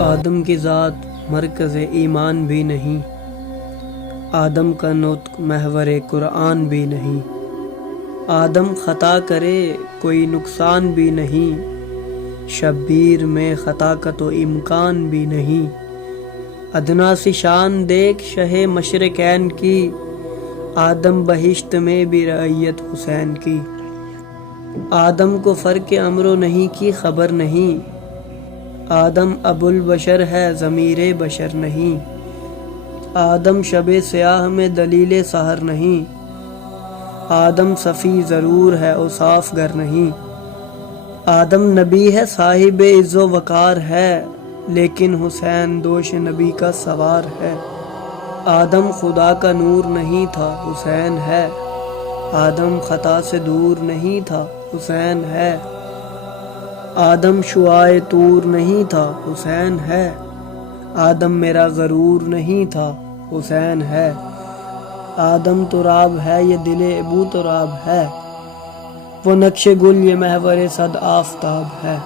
آدم کی ذات مرکز ایمان بھی نہیں، آدم کا نطق محور قرآن بھی نہیں، آدم خطا کرے کوئی نقصان بھی نہیں، شبیر میں خطا کا تو امکان بھی نہیں، ادنا سی شان دیکھ شہ مشرقین کی، آدم بہشت میں بھی رعیت حسین کی، آدم کو فرق امر و نہیں کی خبر نہیں، آدم ابو البشر ہے ضمیر بشر نہیں، آدم شب سیاہ میں دلیل سحر نہیں، آدم صفی ضرور ہے اوصاف گر نہیں، آدم نبی ہے صاحب عز و وقار ہے، لیکن حسین دوش نبی کا سوار ہے، آدم خدا کا نور نہیں تھا حسین ہے، آدم خطا سے دور نہیں تھا حسین ہے، آدم شعاع طور نہیں تھا حسین ہے، آدم میرا غرور نہیں تھا حسین ہے، آدم تراب ہے یہ دل ابو تراب ہے، وہ نقش گل یہ محور صد آفتاب ہے۔